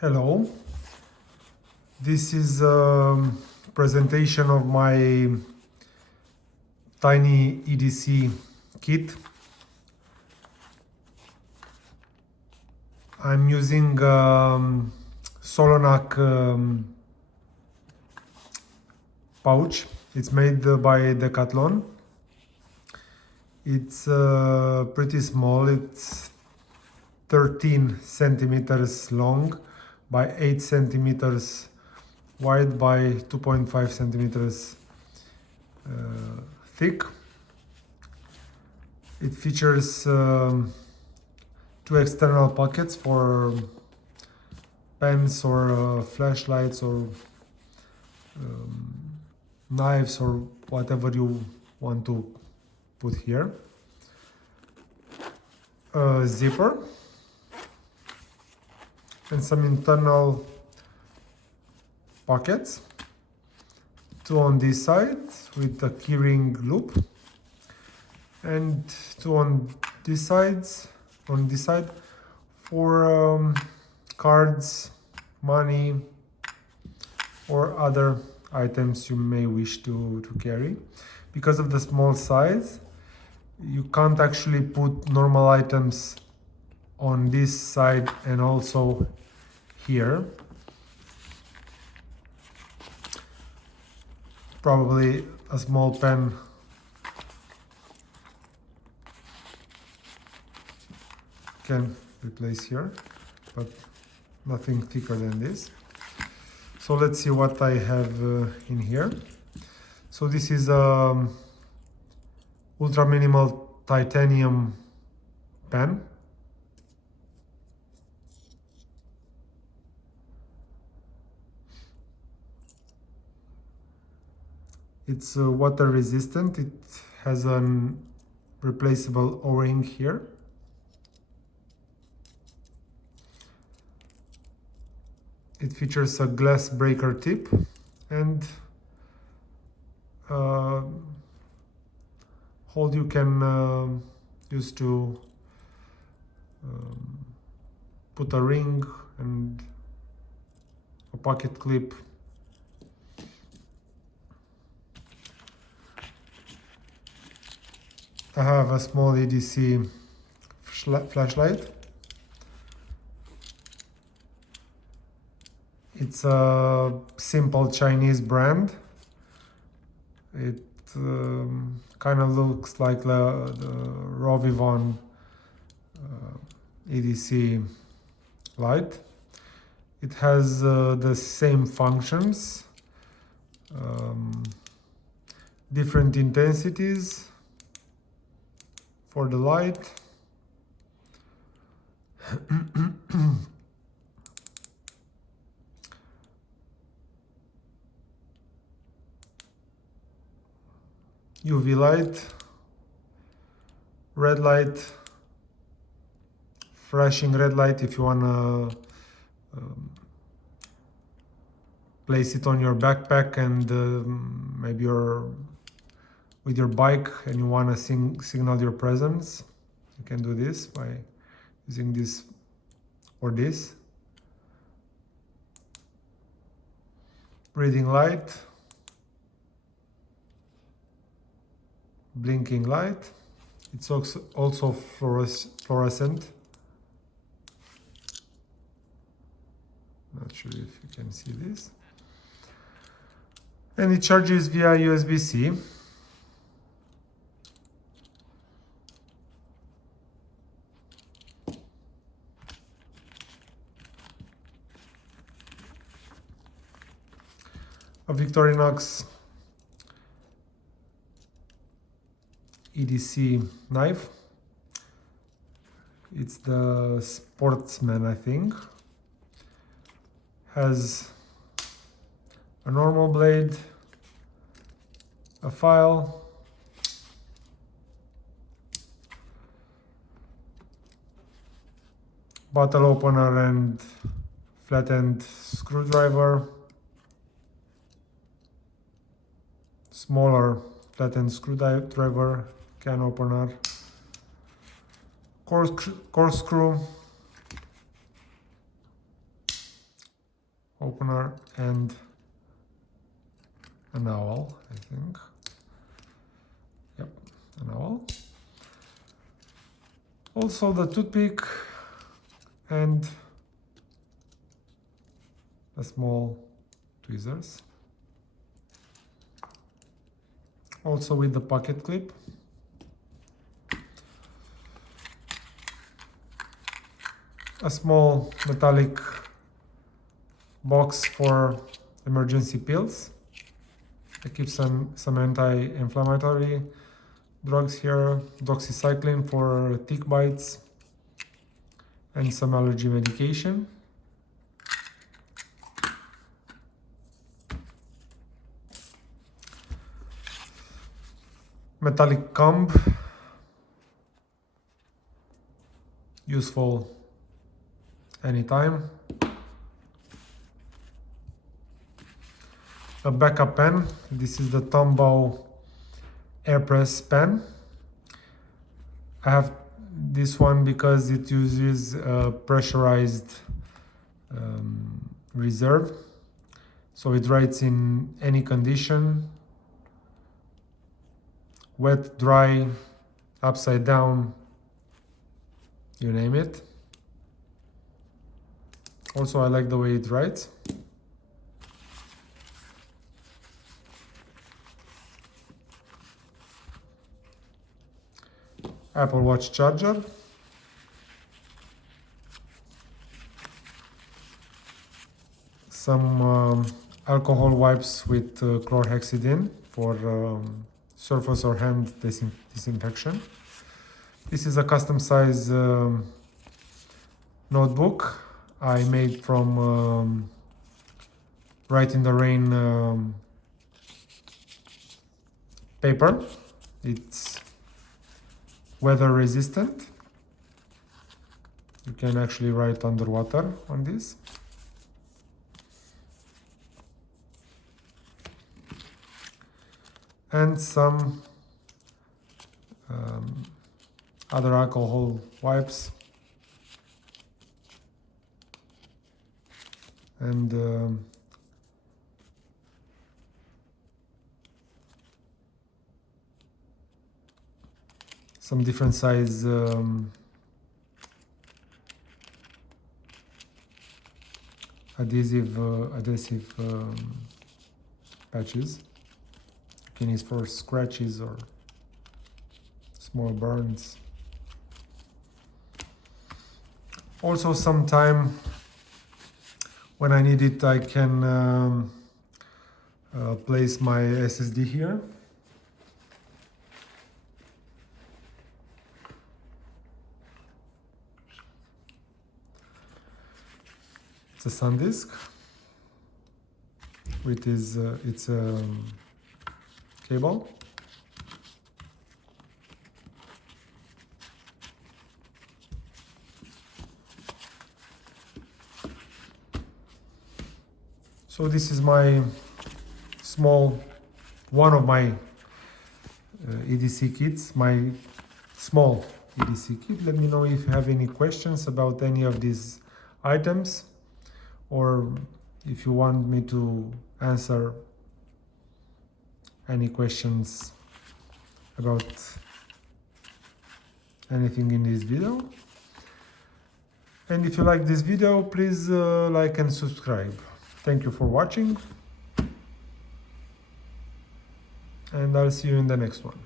Hello, this is a presentation of my tiny EDC kit. I'm using Solonac pouch. It's made by Decathlon. It's pretty small. It's 13 centimeters long by 8 centimeters wide by 2.5 centimeters thick. It features two external pockets for pens or flashlights or knives or whatever you want to put here. A zipper and some internal pockets, two on this side with a keyring loop, and two on this side for cards, money, or other items you may wish to carry. Because of the small size, you can't actually put normal items on this side and also here. Probably a small pen can replace here, but nothing thicker than this. So let's see what I have in here. So this is a ultra minimal titanium pen. It's water resistant. It has a replaceable O-ring here. It features a glass breaker tip and hole you can use to put a ring and a pocket clip. I have a small EDC flashlight. It's a simple Chinese brand. It kind of looks like the Rovyvon EDC light. It has the same functions, different intensities for the light. UV light, red light, flashing red light if you wanna place it on your backpack and maybe you're with your bike and you wanna signal your presence. You can do this by using this or this. Reading light, blinking light. It's also fluorescent. Not sure if you can see this. And it charges via USB-C. A Victorinox EDC knife. It's the Sportsman, I think. Has a normal blade, a file, bottle opener and flat-end screwdriver, smaller flat-end screwdriver, can opener, corkscrew, opener and an owl, I think. Yep, an owl. Also the toothpick and the small tweezers. Also with the pocket clip. A small metallic box for emergency pills. I keep some anti-inflammatory drugs here, doxycycline for tick bites, and some allergy medication. Metallic comb, useful anytime. A backup pen. This is the TomBow Airpress pen. I have this one because it uses pressurized reserve, so it writes in any condition, wet, dry, upside down, you name it. Also, I like the way it writes. Apple Watch charger. Some alcohol wipes with chlorhexidine for surface or hand disinfection. This is a custom size notebook I made from Write in the Rain paper. It's weather resistant. You can actually write underwater on this. And some other alcohol wipes and some different size adhesive patches. You can use for scratches or small burns. Also, sometime when I need it, I can place my SSD here. It's a SanDisk with its cable. So this is my one of my EDC kits, my small EDC kit. Let me know if you have any questions about any of these items, or if you want me to answer any questions about anything in this video. And if you like this video, please like and subscribe. Thank you for watching, and I'll see you in the next one.